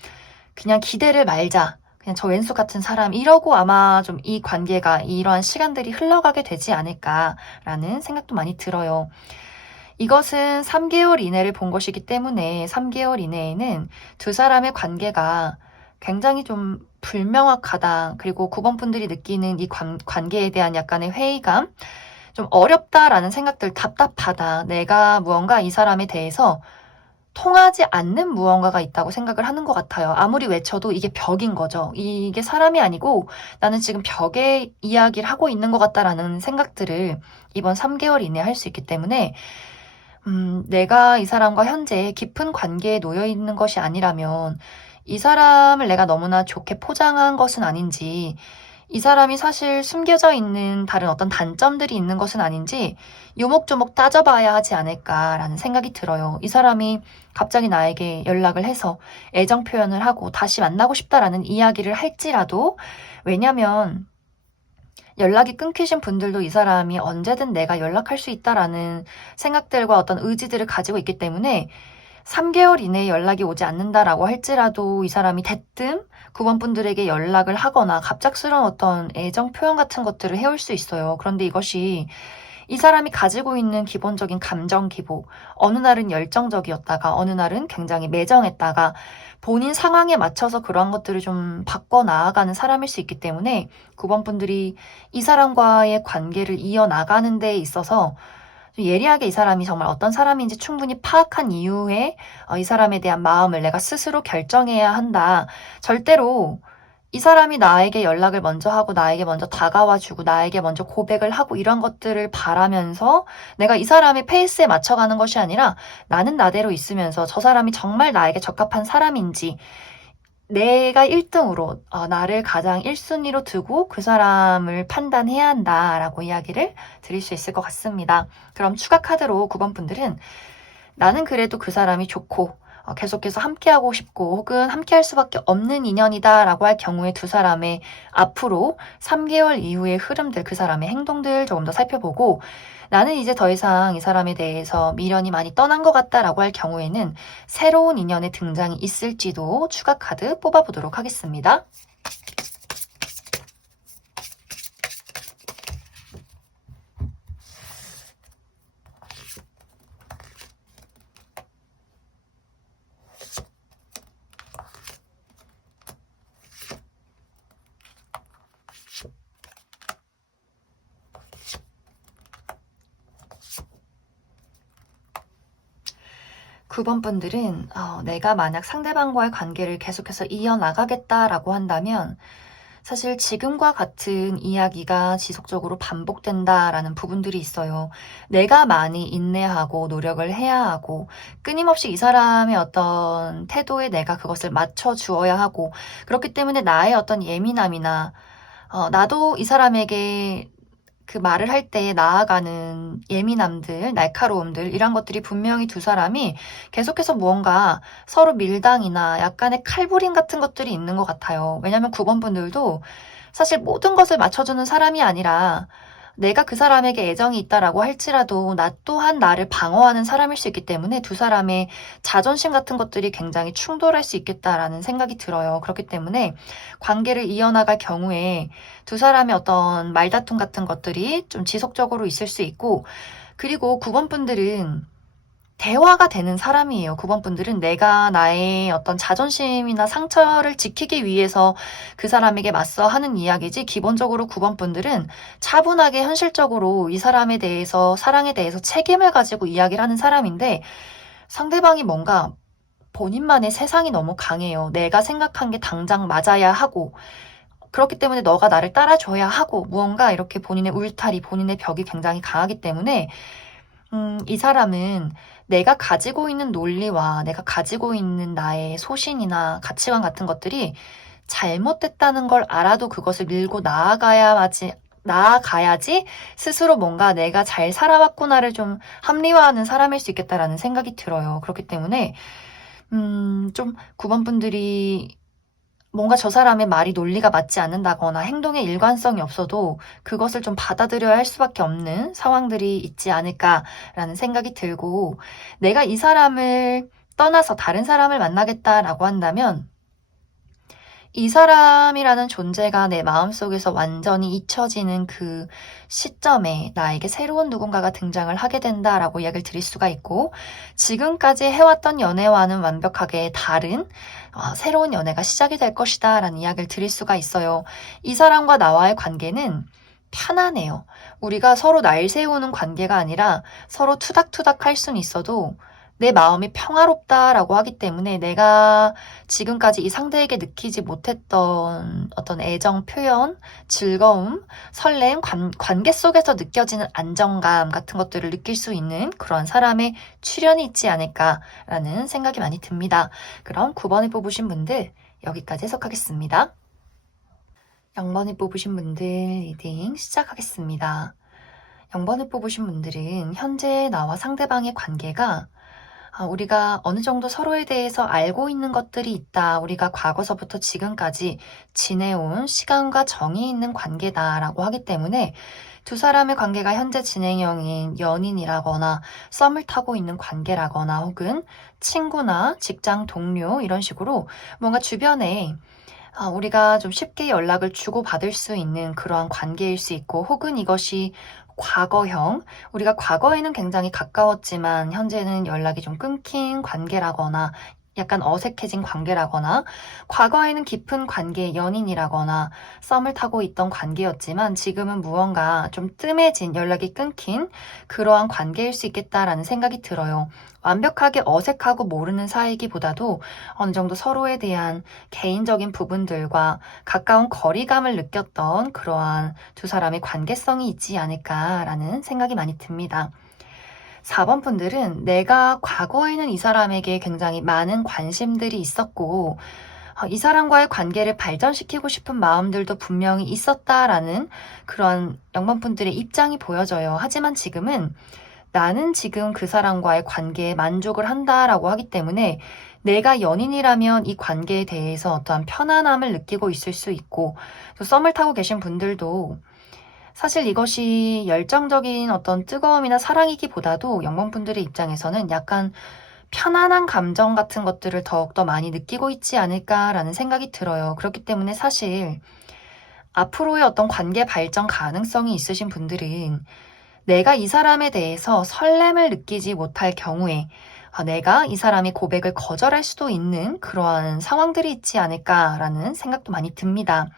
그냥 기대를 말자. 그냥 저 왼수 같은 사람 이러고 아마 좀 이 관계가 이러한 시간들이 흘러가게 되지 않을까라는 생각도 많이 들어요. 이것은 3개월 이내를 본 것이기 때문에 3개월 이내에는 두 사람의 관계가 굉장히 좀 불명확하다. 그리고 9번 분들이 느끼는 이 관계에 대한 약간의 회의감, 좀 어렵다라는 생각들, 답답하다. 내가 무언가 이 사람에 대해서 통하지 않는 무언가가 있다고 생각을 하는 것 같아요. 아무리 외쳐도 이게 벽인 거죠. 이게 사람이 아니고 나는 지금 벽의 이야기를 하고 있는 것 같다라는 생각들을 이번 3개월 이내에 할 수 있기 때문에 내가 이 사람과 현재 깊은 관계에 놓여 있는 것이 아니라면 이 사람을 내가 너무나 좋게 포장한 것은 아닌지 이 사람이 사실 숨겨져 있는 다른 어떤 단점들이 있는 것은 아닌지 요목조목 따져봐야 하지 않을까라는 생각이 들어요. 이 사람이 갑자기 나에게 연락을 해서 애정 표현을 하고 다시 만나고 싶다라는 이야기를 할지라도 왜냐면 연락이 끊기신 분들도 이 사람이 언제든 내가 연락할 수 있다라는 생각들과 어떤 의지들을 가지고 있기 때문에 3개월 이내에 연락이 오지 않는다라고 할지라도 이 사람이 대뜸 9번 분들에게 연락을 하거나 갑작스러운 어떤 애정 표현 같은 것들을 해올 수 있어요. 그런데 이것이 이 사람이 가지고 있는 기본적인 감정 기복, 어느 날은 열정적이었다가 어느 날은 굉장히 매정했다가 본인 상황에 맞춰서 그러한 것들을 좀 바꿔 나아가는 사람일 수 있기 때문에 9번 분들이 이 사람과의 관계를 이어나가는 데 있어서 예리하게 이 사람이 정말 어떤 사람인지 충분히 파악한 이후에 이 사람에 대한 마음을 내가 스스로 결정해야 한다. 절대로 이 사람이 나에게 연락을 먼저 하고 나에게 먼저 다가와주고 나에게 먼저 고백을 하고 이런 것들을 바라면서 내가 이 사람의 페이스에 맞춰가는 것이 아니라 나는 나대로 있으면서 저 사람이 정말 나에게 적합한 사람인지 내가 1등으로 나를 가장 1순위로 두고 그 사람을 판단해야 한다라고 이야기를 드릴 수 있을 것 같습니다. 그럼 추가 카드로 9번 분들은 나는 그래도 그 사람이 좋고 계속해서 함께하고 싶고 혹은 함께할 수밖에 없는 인연이다라고 할 경우에 두 사람의 앞으로 3개월 이후의 흐름들, 그 사람의 행동들 조금 더 살펴보고 나는 이제 더 이상 이 사람에 대해서 미련이 많이 떠난 것 같다라고 할 경우에는 새로운 인연의 등장이 있을지도 추가 카드 뽑아보도록 하겠습니다. 9번 분들은 내가 만약 상대방과의 관계를 계속해서 이어나가겠다라고 한다면 사실 지금과 같은 이야기가 지속적으로 반복된다라는 부분들이 있어요. 내가 많이 인내하고 노력을 해야 하고 끊임없이 이 사람의 어떤 태도에 내가 그것을 맞춰 주어야 하고 그렇기 때문에 나의 어떤 예민함이나 나도 이 사람에게 그 말을 할 때 나아가는 예민함들, 날카로움들 이런 것들이 분명히 두 사람이 계속해서 무언가 서로 밀당이나 약간의 칼부림 같은 것들이 있는 것 같아요. 왜냐하면 9번 분들도 사실 모든 것을 맞춰주는 사람이 아니라 내가 그 사람에게 애정이 있다라고 할지라도 나 또한 나를 방어하는 사람일 수 있기 때문에 두 사람의 자존심 같은 것들이 굉장히 충돌할 수 있겠다라는 생각이 들어요. 그렇기 때문에 관계를 이어나갈 경우에 두 사람의 어떤 말다툼 같은 것들이 좀 지속적으로 있을 수 있고 그리고 9번 분들은 대화가 되는 사람이에요. 9번 분들은 내가 나의 어떤 자존심이나 상처를 지키기 위해서 그 사람에게 맞서 하는 이야기지, 기본적으로 9번 분들은 차분하게 현실적으로 이 사람에 대해서, 사랑에 대해서 책임을 가지고 이야기를 하는 사람인데, 상대방이 뭔가 본인만의 세상이 너무 강해요. 내가 생각한 게 당장 맞아야 하고, 그렇기 때문에 너가 나를 따라줘야 하고, 무언가 이렇게 본인의 울타리, 본인의 벽이 굉장히 강하기 때문에 이 사람은 내가 가지고 있는 논리와 내가 가지고 있는 나의 소신이나 가치관 같은 것들이 잘못됐다는 걸 알아도 그것을 밀고 나아가야지 스스로 뭔가 내가 잘 살아왔구나를 좀 합리화하는 사람일 수 있겠다라는 생각이 들어요. 그렇기 때문에 좀 9번 분들이 뭔가 저 사람의 말이 논리가 맞지 않는다거나 행동에 일관성이 없어도 그것을 좀 받아들여야 할 수밖에 없는 상황들이 있지 않을까라는 생각이 들고, 내가 이 사람을 떠나서 다른 사람을 만나겠다라고 한다면 이 사람이라는 존재가 내 마음속에서 완전히 잊혀지는 그 시점에 나에게 새로운 누군가가 등장을 하게 된다라고 이야기를 드릴 수가 있고, 지금까지 해왔던 연애와는 완벽하게 다른 새로운 연애가 시작이 될 것이다 라는 이야기를 드릴 수가 있어요. 이 사람과 나와의 관계는 편안해요. 우리가 서로 날 세우는 관계가 아니라 서로 투닥투닥 할 수는 있어도 내 마음이 평화롭다라고 하기 때문에 내가 지금까지 이 상대에게 느끼지 못했던 어떤 애정 표현, 즐거움, 설렘, 관계 속에서 느껴지는 안정감 같은 것들을 느낄 수 있는 그런 사람의 출현이 있지 않을까라는 생각이 많이 듭니다. 그럼 9번을 뽑으신 분들 여기까지 해석하겠습니다. 0번을 뽑으신 분들 리딩 시작하겠습니다. 0번을 뽑으신 분들은 현재 나와 상대방의 관계가 우리가 어느 정도 서로에 대해서 알고 있는 것들이 있다. 우리가 과거서부터 지금까지 지내온 시간과 정이 있는 관계다라고 하기 때문에 두 사람의 관계가 현재 진행형인 연인이라거나 썸을 타고 있는 관계라거나 혹은 친구나 직장 동료 이런 식으로 뭔가 주변에 우리가 좀 쉽게 연락을 주고받을 수 있는 그러한 관계일 수 있고, 혹은 이것이 과거형, 우리가 과거에는 굉장히 가까웠지만 현재는 연락이 좀 끊긴 관계라거나 약간 어색해진 관계라거나, 과거에는 깊은 관계, 연인이라거나 썸을 타고 있던 관계였지만 지금은 무언가 좀 뜸해진, 연락이 끊긴 그러한 관계일 수 있겠다라는 생각이 들어요. 완벽하게 어색하고 모르는 사이기보다도 어느 정도 서로에 대한 개인적인 부분들과 가까운 거리감을 느꼈던 그러한 두 사람의 관계성이 있지 않을까라는 생각이 많이 듭니다. 4번 분들은 내가 과거에는 이 사람에게 굉장히 많은 관심들이 있었고, 이 사람과의 관계를 발전시키고 싶은 마음들도 분명히 있었다라는 그런 0번 분들의 입장이 보여져요. 하지만 지금은 나는 지금 그 사람과의 관계에 만족을 한다라고 하기 때문에 내가 연인이라면 이 관계에 대해서 어떠한 편안함을 느끼고 있을 수 있고, 또 썸을 타고 계신 분들도 사실 이것이 열정적인 어떤 뜨거움이나 사랑이기보다도 영범분들의 입장에서는 약간 편안한 감정 같은 것들을 더욱더 많이 느끼고 있지 않을까라는 생각이 들어요. 그렇기 때문에 사실 앞으로의 어떤 관계 발전 가능성이 있으신 분들은 내가 이 사람에 대해서 설렘을 느끼지 못할 경우에 내가 이 사람이 고백을 거절할 수도 있는 그러한 상황들이 있지 않을까라는 생각도 많이 듭니다.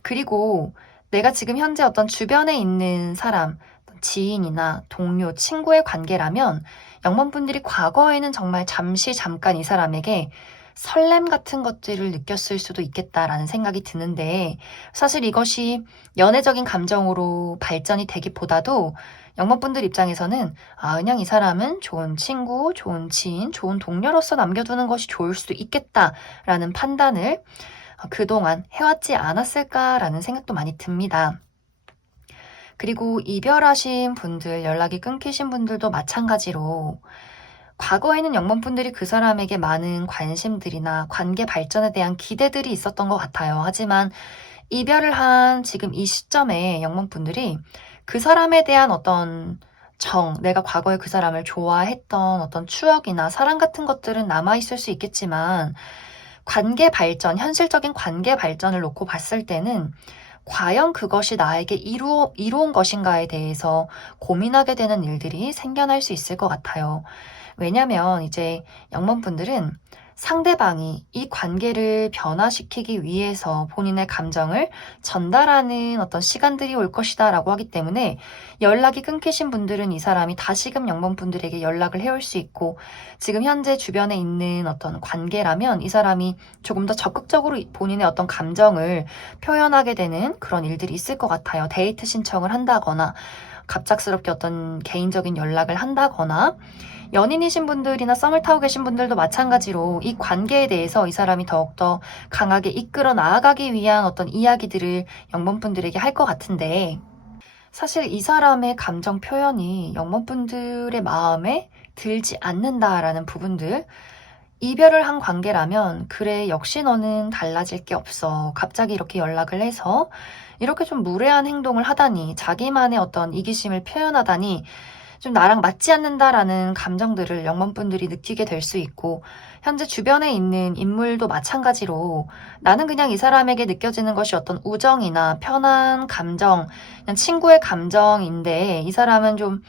그리고 내가 지금 현재 어떤 주변에 있는 사람, 지인이나 동료, 친구의 관계라면 0번분들이 과거에는 정말 잠깐 이 사람에게 설렘 같은 것들을 느꼈을 수도 있겠다라는 생각이 드는데, 사실 이것이 연애적인 감정으로 발전이 되기보다도 0번분들 입장에서는 그냥 이 사람은 좋은 친구, 좋은 지인, 좋은 동료로서 남겨두는 것이 좋을 수도 있겠다라는 판단을 그동안 해왔지 않았을까라는 생각도 많이 듭니다. 그리고 이별하신 분들, 연락이 끊기신 분들도 마찬가지로 과거에는 0번분들이 그 사람에게 많은 관심들이나 관계 발전에 대한 기대들이 있었던 것 같아요. 하지만 이별을 한 지금 이 시점에 0번분들이 그 사람에 대한 어떤 내가 과거에 그 사람을 좋아했던 어떤 추억이나 사랑 같은 것들은 남아있을 수 있겠지만, 관계 발전, 현실적인 관계 발전을 놓고 봤을 때는 과연 그것이 나에게 이루온 것인가에 대해서 고민하게 되는 일들이 생겨날 수 있을 것 같아요. 왜냐면 이제 영문분들은 상대방이 이 관계를 변화시키기 위해서 본인의 감정을 전달하는 어떤 시간들이 올 것이다 라고 하기 때문에 연락이 끊기신 분들은 이 사람이 다시금 영문분들에게 연락을 해올 수 있고, 지금 현재 주변에 있는 어떤 관계라면 이 사람이 조금 더 적극적으로 본인의 어떤 감정을 표현하게 되는 그런 일들이 있을 것 같아요. 데이트 신청을 한다거나 갑작스럽게 어떤 개인적인 연락을 한다거나, 연인이신 분들이나 썸을 타고 계신 분들도 마찬가지로 이 관계에 대해서 이 사람이 더욱더 강하게 이끌어 나아가기 위한 어떤 이야기들을 영문분들에게 할 것 같은데, 사실 이 사람의 감정 표현이 영문분들의 마음에 들지 않는다라는 부분들, 이별을 한 관계라면 그래 역시 너는 달라질 게 없어, 갑자기 이렇게 연락을 해서 이렇게 좀 무례한 행동을 하다니, 자기만의 어떤 이기심을 표현하다니 좀 나랑 맞지 않는다라는 감정들을 영문분들이 느끼게 될 수 있고, 현재 주변에 있는 인물도 마찬가지로 나는 그냥 이 사람에게 느껴지는 것이 어떤 우정이나 편한 감정, 그냥 친구의 감정인데 이 사람은 좀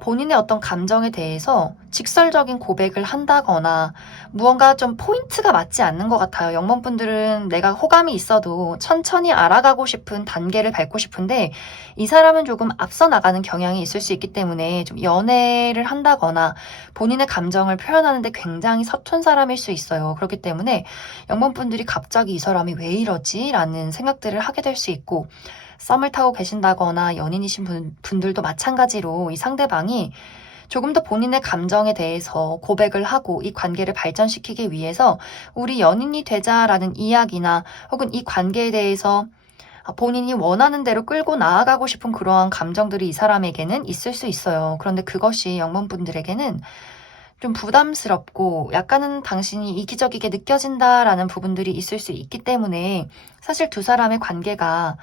본인의 어떤 감정에 대해서 직설적인 고백을 한다거나 무언가 좀 포인트가 맞지 않는 것 같아요. 영문분들은 내가 호감이 있어도 천천히 알아가고 싶은 단계를 밟고 싶은데 이 사람은 조금 앞서 나가는 경향이 있을 수 있기 때문에 좀 연애를 한다거나 본인의 감정을 표현하는데 굉장히 서툰 사람일 수 있어요. 그렇기 때문에 영문분들이 갑자기 이 사람이 왜 이러지? 라는 생각들을 하게 될 수 있고, 썸을 타고 계신다거나 연인이신 분들도 마찬가지로 이 상대방이 조금 더 본인의 감정에 대해서 고백을 하고 이 관계를 발전시키기 위해서 우리 연인이 되자라는 이야기나 혹은 이 관계에 대해서 본인이 원하는 대로 끌고 나아가고 싶은 그러한 감정들이 이 사람에게는 있을 수 있어요. 그런데 그것이 영문분들에게는 좀 부담스럽고 약간은 당신이 이기적이게 느껴진다라는 부분들이 있을 수 있기 때문에 사실 두 사람의 관계가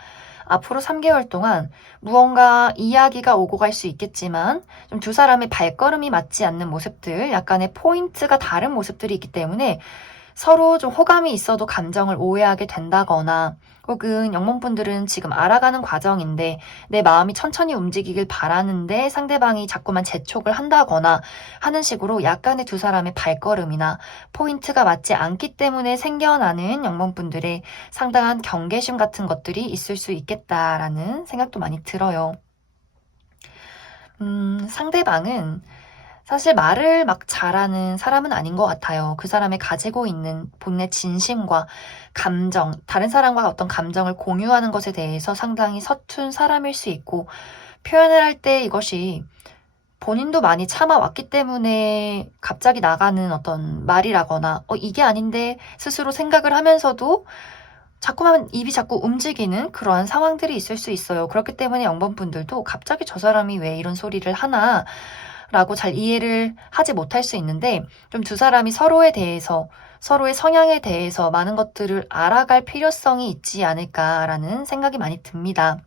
앞으로 3개월 동안 무언가 이야기가 오고 갈 수 있겠지만 좀 두 사람의 발걸음이 맞지 않는 모습들, 약간의 포인트가 다른 모습들이 있기 때문에 서로 좀 호감이 있어도 감정을 오해하게 된다거나, 혹은 영문분들은 지금 알아가는 과정인데 내 마음이 천천히 움직이길 바라는데 상대방이 자꾸만 재촉을 한다거나 하는 식으로 약간의 두 사람의 발걸음이나 포인트가 맞지 않기 때문에 생겨나는 영문분들의 상당한 경계심 같은 것들이 있을 수 있겠다라는 생각도 많이 들어요. 상대방은 사실 말을 막 잘하는 사람은 아닌 것 같아요. 그 사람이 가지고 있는 본인의 진심과 감정, 다른 사람과 어떤 감정을 공유하는 것에 대해서 상당히 서툰 사람일 수 있고, 표현을 할 때 이것이 본인도 많이 참아왔기 때문에 갑자기 나가는 어떤 말이라거나 이게 아닌데 스스로 생각을 하면서도 자꾸만 입이 자꾸 움직이는 그러한 상황들이 있을 수 있어요. 그렇기 때문에 영번분들도 갑자기 저 사람이 왜 이런 소리를 하나 라고 잘 이해를 하지 못할 수 있는데, 좀 두 사람이 서로에 대해서, 서로의 성향에 대해서 많은 것들을 알아갈 필요성이 있지 않을까라는 생각이 많이 듭니다.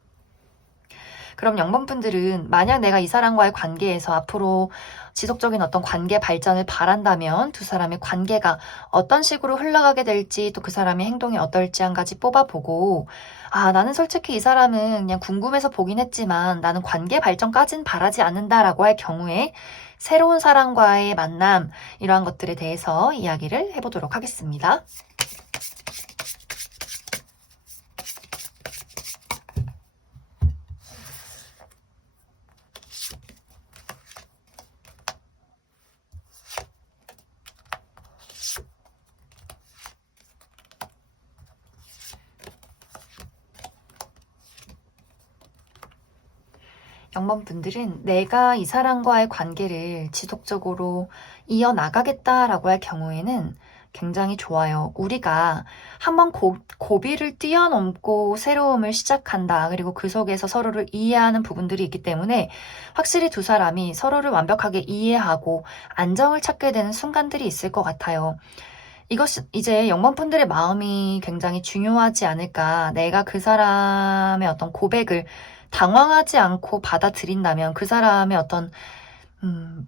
그럼 영번분들은 만약 내가 이 사람과의 관계에서 앞으로 지속적인 어떤 관계 발전을 바란다면 두 사람의 관계가 어떤 식으로 흘러가게 될지, 또 그 사람의 행동이 어떨지 한 가지 뽑아보고, 나는 솔직히 이 사람은 그냥 궁금해서 보긴 했지만 나는 관계 발전까진 바라지 않는다라고 할 경우에 새로운 사람과의 만남, 이러한 것들에 대해서 이야기를 해보도록 하겠습니다. 영번분들은 내가 이 사람과의 관계를 지속적으로 이어나가겠다라고 할 경우에는 굉장히 좋아요. 우리가 한번 고비를 뛰어넘고 새로움을 시작한다. 그리고 그 속에서 서로를 이해하는 부분들이 있기 때문에 확실히 두 사람이 서로를 완벽하게 이해하고 안정을 찾게 되는 순간들이 있을 것 같아요. 이것이 이제 영번분들의 마음이 굉장히 중요하지 않을까. 내가 그 사람의 어떤 고백을 당황하지 않고 받아들인다면 그 사람의 어떤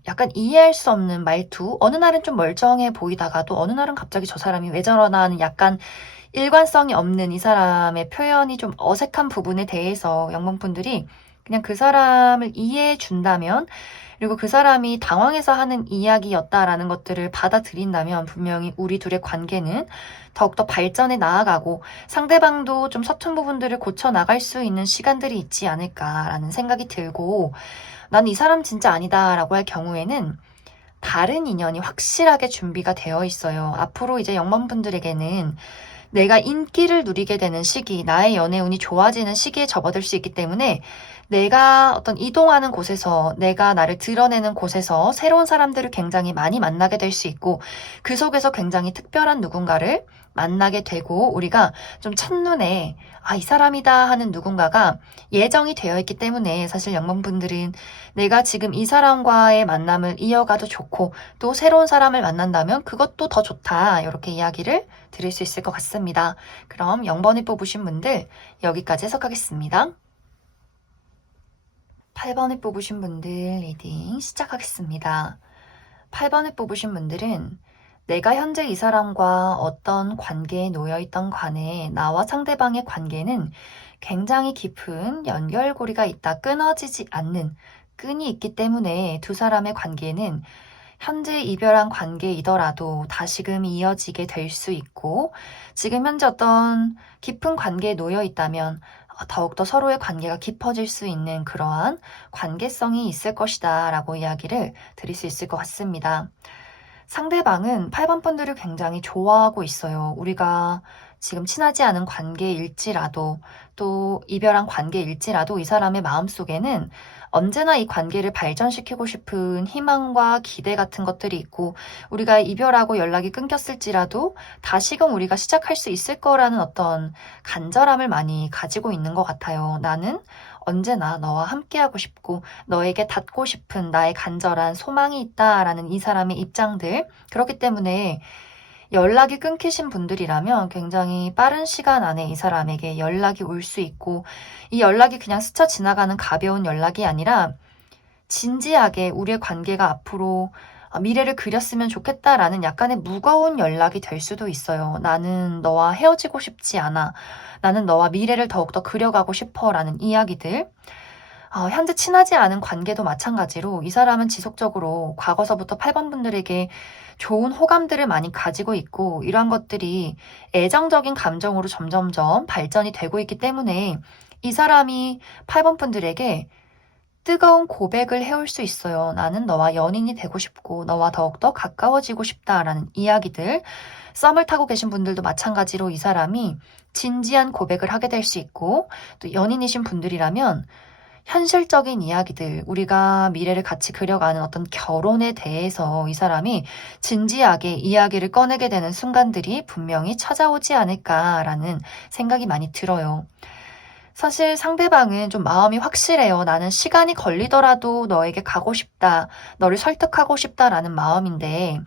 약간 이해할 수 없는 말투, 어느 날은 좀 멀쩡해 보이다가도 어느 날은 갑자기 저 사람이 왜 저러나 하는 약간 일관성이 없는 이 사람의 표현이 좀 어색한 부분에 대해서 영문분들이 그냥 그 사람을 이해해 준다면, 그리고 그 사람이 당황해서 하는 이야기였다라는 것들을 받아들인다면 분명히 우리 둘의 관계는 더욱더 발전해 나아가고 상대방도 좀 서툰 부분들을 고쳐 나갈 수 있는 시간들이 있지 않을까라는 생각이 들고, 난 이 사람 진짜 아니다라고 할 경우에는 다른 인연이 확실하게 준비가 되어 있어요. 앞으로 이제 영범분들에게는 내가 인기를 누리게 되는 시기, 나의 연애 운이 좋아지는 시기에 접어들 수 있기 때문에 내가 어떤 이동하는 곳에서, 내가 나를 드러내는 곳에서 새로운 사람들을 굉장히 많이 만나게 될 수 있고, 그 속에서 굉장히 특별한 누군가를 만나게 되고, 우리가 좀 첫눈에 이 사람이다 하는 누군가가 예정이 되어 있기 때문에 사실 영범분들은 내가 지금 이 사람과의 만남을 이어가도 좋고 또 새로운 사람을 만난다면 그것도 더 좋다, 이렇게 이야기를 드릴 수 있을 것 같습니다. 그럼 0번을 뽑으신 분들 여기까지 해석하겠습니다. 8번을 뽑으신 분들 리딩 시작하겠습니다. 8번을 뽑으신 분들은 내가 현재 이 사람과 어떤 관계에 놓여있던 간에 나와 상대방의 관계는 굉장히 깊은 연결고리가 있다, 끊어지지 않는 끈이 있기 때문에 두 사람의 관계는 현재 이별한 관계이더라도 다시금 이어지게 될 수 있고, 지금 현재 어떤 깊은 관계에 놓여 있다면 더욱더 서로의 관계가 깊어질 수 있는 그러한 관계성이 있을 것이다 라고 이야기를 드릴 수 있을 것 같습니다. 상대방은 8번 분들을 굉장히 좋아하고 있어요. 우리가 지금 친하지 않은 관계일지라도, 또 이별한 관계일지라도 이 사람의 마음속에는 언제나 이 관계를 발전시키고 싶은 희망과 기대 같은 것들이 있고, 우리가 이별하고 연락이 끊겼을지라도 다시금 우리가 시작할 수 있을 거라는 어떤 간절함을 많이 가지고 있는 것 같아요. 나는 언제나 너와 함께하고 싶고 너에게 닿고 싶은 나의 간절한 소망이 있다라는 이 사람의 입장들, 그렇기 때문에 연락이 끊기신 분들이라면 굉장히 빠른 시간 안에 이 사람에게 연락이 올 수 있고, 이 연락이 그냥 스쳐 지나가는 가벼운 연락이 아니라 진지하게 우리의 관계가 앞으로 미래를 그렸으면 좋겠다라는 약간의 무거운 연락이 될 수도 있어요. 나는 너와 헤어지고 싶지 않아, 나는 너와 미래를 더욱더 그려가고 싶어 라는 이야기들. 현재 친하지 않은 관계도 마찬가지로 이 사람은 지속적으로 과거서부터 8번 분들에게 좋은 호감들을 많이 가지고 있고, 이러한 것들이 애정적인 감정으로 점점점 발전이 되고 있기 때문에 이 사람이 8번 분들에게 뜨거운 고백을 해올 수 있어요. 나는 너와 연인이 되고 싶고 너와 더욱더 가까워지고 싶다라는 이야기들. 썸을 타고 계신 분들도 마찬가지로 이 사람이 진지한 고백을 하게 될 수 있고, 또 연인이신 분들이라면 현실적인 이야기들, 우리가 미래를 같이 그려가는 어떤 결혼에 대해서 이 사람이 진지하게 이야기를 꺼내게 되는 순간들이 분명히 찾아오지 않을까라는 생각이 많이 들어요. 사실 상대방은 좀 마음이 확실해요. 나는 시간이 걸리더라도 너에게 가고 싶다, 너를 설득하고 싶다라는 마음인데,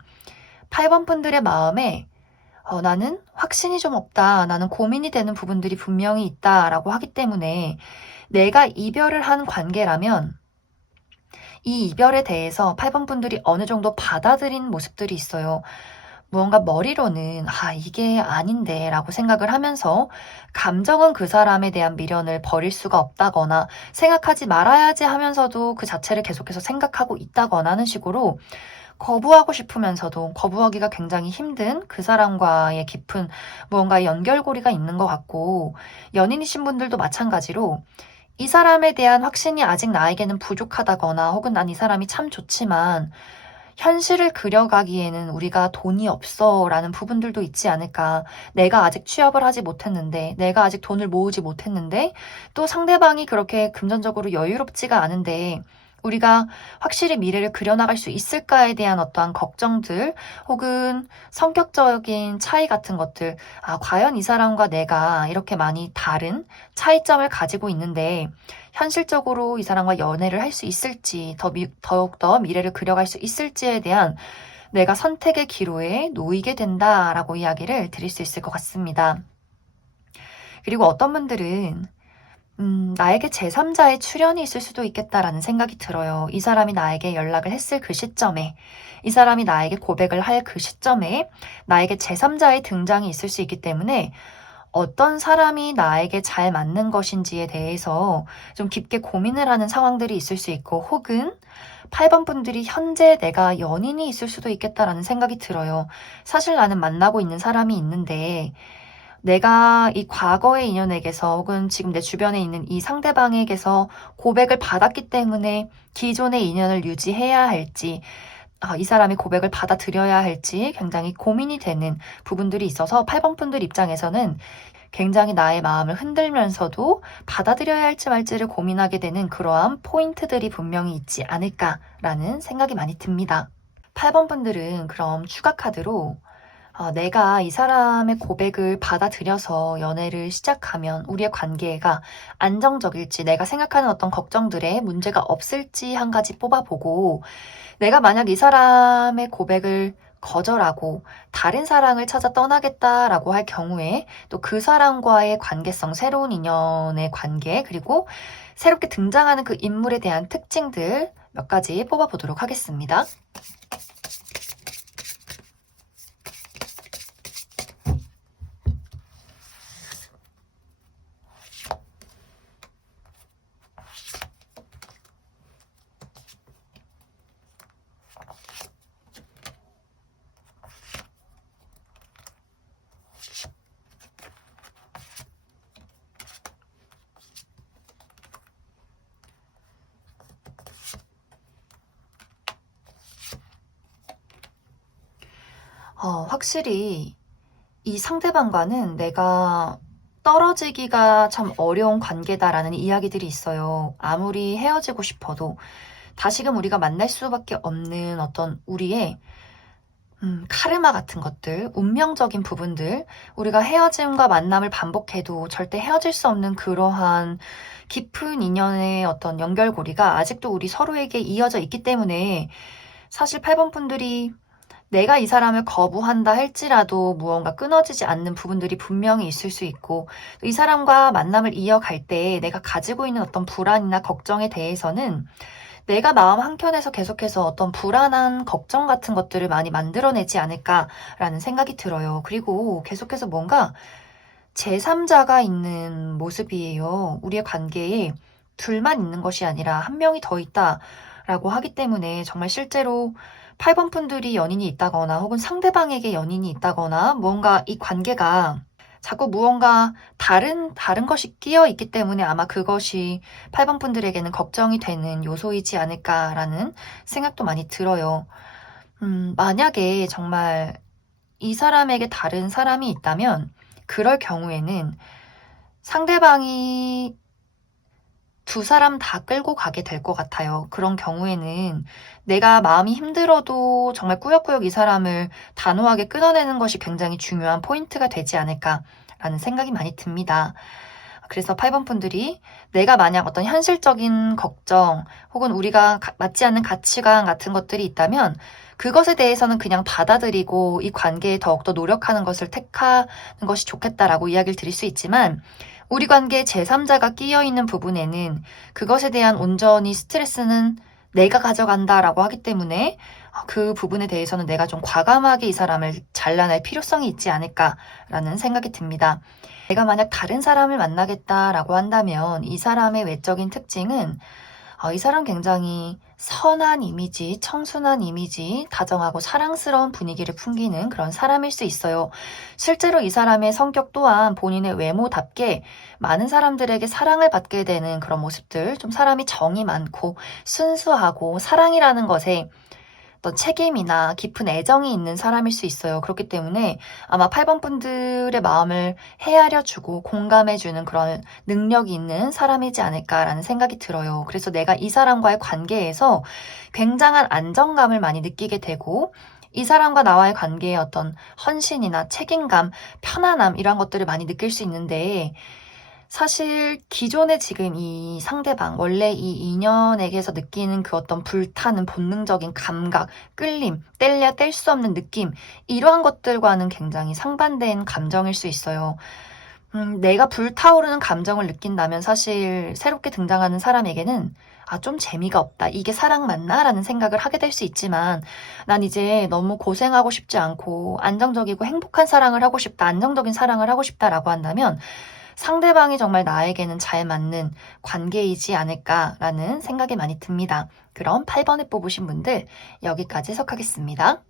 8번 분들의 마음에 나는 확신이 좀 없다, 나는 고민이 되는 부분들이 분명히 있다라고 하기 때문에, 내가 이별을 한 관계라면 이 이별에 대해서 8번 분들이 어느 정도 받아들인 모습들이 있어요. 무언가 머리로는 이게 아닌데 라고 생각을 하면서 감정은 그 사람에 대한 미련을 버릴 수가 없다거나 생각하지 말아야지 하면서도 그 자체를 계속해서 생각하고 있다거나 하는 식으로 거부하고 싶으면서도 거부하기가 굉장히 힘든 그 사람과의 깊은 무언가의 연결고리가 있는 것 같고, 연인이신 분들도 마찬가지로 이 사람에 대한 확신이 아직 나에게는 부족하다거나, 혹은 난 이 사람이 참 좋지만 현실을 그려가기에는 우리가 돈이 없어 라는 부분들도 있지 않을까. 내가 아직 취업을 하지 못했는데, 내가 아직 돈을 모으지 못했는데, 또 상대방이 그렇게 금전적으로 여유롭지가 않은데 우리가 확실히 미래를 그려나갈 수 있을까에 대한 어떠한 걱정들, 혹은 성격적인 차이 같은 것들. 과연 이 사람과 내가 이렇게 많이 다른 차이점을 가지고 있는데 현실적으로 이 사람과 연애를 할 수 있을지, 더욱더 미래를 그려갈 수 있을지에 대한 내가 선택의 기로에 놓이게 된다라고 이야기를 드릴 수 있을 것 같습니다. 그리고 어떤 분들은 나에게 제3자의 출현이 있을 수도 있겠다라는 생각이 들어요. 이 사람이 나에게 연락을 했을 그 시점에, 이 사람이 나에게 고백을 할 그 시점에 나에게 제3자의 등장이 있을 수 있기 때문에 어떤 사람이 나에게 잘 맞는 것인지에 대해서 좀 깊게 고민을 하는 상황들이 있을 수 있고, 혹은 8번 분들이 현재 내가 연인이 있을 수도 있겠다라는 생각이 들어요. 사실 나는 만나고 있는 사람이 있는데 내가 이 과거의 인연에게서 혹은 지금 내 주변에 있는 이 상대방에게서 고백을 받았기 때문에 기존의 인연을 유지해야 할지, 이 사람이 고백을 받아들여야 할지 굉장히 고민이 되는 부분들이 있어서 8번 분들 입장에서는 굉장히 나의 마음을 흔들면서도 받아들여야 할지 말지를 고민하게 되는 그러한 포인트들이 분명히 있지 않을까라는 생각이 많이 듭니다. 8번 분들은 그럼 추가 카드로 내가 이 사람의 고백을 받아들여서 연애를 시작하면 우리의 관계가 안정적일지, 내가 생각하는 어떤 걱정들에 문제가 없을지 한 가지 뽑아보고, 내가 만약 이 사람의 고백을 거절하고 다른 사랑을 찾아 떠나겠다라고 할 경우에 또 그 사람과의 관계성, 새로운 인연의 관계, 그리고 새롭게 등장하는 그 인물에 대한 특징들 몇 가지 뽑아보도록 하겠습니다. 확실히 이 상대방과는 내가 떨어지기가 참 어려운 관계다라는 이야기들이 있어요. 아무리 헤어지고 싶어도 다시금 우리가 만날 수밖에 없는 어떤 우리의 카르마 같은 것들, 운명적인 부분들, 우리가 헤어짐과 만남을 반복해도 절대 헤어질 수 없는 그러한 깊은 인연의 어떤 연결고리가 아직도 우리 서로에게 이어져 있기 때문에, 사실 8번 분들이 내가 이 사람을 거부한다 할지라도 무언가 끊어지지 않는 부분들이 분명히 있을 수 있고, 이 사람과 만남을 이어갈 때 내가 가지고 있는 어떤 불안이나 걱정에 대해서는 내가 마음 한켠에서 계속해서 어떤 불안한 걱정 같은 것들을 많이 만들어내지 않을까라는 생각이 들어요. 그리고 계속해서 뭔가 제3자가 있는 모습이에요. 우리의 관계에 둘만 있는 것이 아니라 한 명이 더 있다라고 하기 때문에, 정말 실제로 8번 분들이 연인이 있다거나 혹은 상대방에게 연인이 있다거나 무언가 이 관계가 자꾸 무언가 다른 것이 끼어 있기 때문에 아마 그것이 8번 분들에게는 걱정이 되는 요소이지 않을까라는 생각도 많이 들어요. 만약에 정말 이 사람에게 다른 사람이 있다면 그럴 경우에는 상대방이 두 사람 다 끌고 가게 될 것 같아요. 그런 경우에는 내가 마음이 힘들어도 정말 꾸역꾸역 이 사람을 단호하게 끊어내는 것이 굉장히 중요한 포인트가 되지 않을까라는 생각이 많이 듭니다. 그래서 8번 분들이 내가 만약 어떤 현실적인 걱정 혹은 우리가 맞지 않는 가치관 같은 것들이 있다면 그것에 대해서는 그냥 받아들이고 이 관계에 더욱더 노력하는 것을 택하는 것이 좋겠다라고 이야기를 드릴 수 있지만, 우리 관계에 제3자가 끼어 있는 부분에는 그것에 대한 온전히 스트레스는 내가 가져간다라고 하기 때문에 그 부분에 대해서는 내가 좀 과감하게 이 사람을 잘라낼 필요성이 있지 않을까라는 생각이 듭니다. 내가 만약 다른 사람을 만나겠다라고 한다면 이 사람의 외적인 특징은 이 사람 굉장히 선한 이미지, 청순한 이미지, 다정하고 사랑스러운 분위기를 풍기는 그런 사람일 수 있어요. 실제로 이 사람의 성격 또한 본인의 외모답게 많은 사람들에게 사랑을 받게 되는 그런 모습들, 좀 사람이 정이 많고 순수하고 사랑이라는 것에 어떤 책임이나 깊은 애정이 있는 사람일 수 있어요. 그렇기 때문에 아마 8번 분들의 마음을 헤아려주고 공감해주는 그런 능력이 있는 사람이지 않을까라는 생각이 들어요. 그래서 내가 이 사람과의 관계에서 굉장한 안정감을 많이 느끼게 되고, 이 사람과 나와의 관계에 어떤 헌신이나 책임감, 편안함 이런 것들을 많이 느낄 수 있는데, 사실 기존에 지금 이 상대방, 원래 이 인연에게서 느끼는 그 어떤 불타는 본능적인 감각, 끌림, 뗄래야 뗄 수 없는 느낌, 이러한 것들과는 굉장히 상반된 감정일 수 있어요. 내가 불타오르는 감정을 느낀다면 사실 새롭게 등장하는 사람에게는 '아 좀 재미가 없다. 이게 사랑 맞나?' 라는 생각을 하게 될 수 있지만 '난 이제 너무 고생하고 싶지 않고 안정적이고 행복한 사랑을 하고 싶다. 안정적인 사랑을 하고 싶다.'라고 한다면 상대방이 정말 나에게는 잘 맞는 관계이지 않을까라는 생각이 많이 듭니다. 그럼 8번에 뽑으신 분들 여기까지 해석하겠습니다.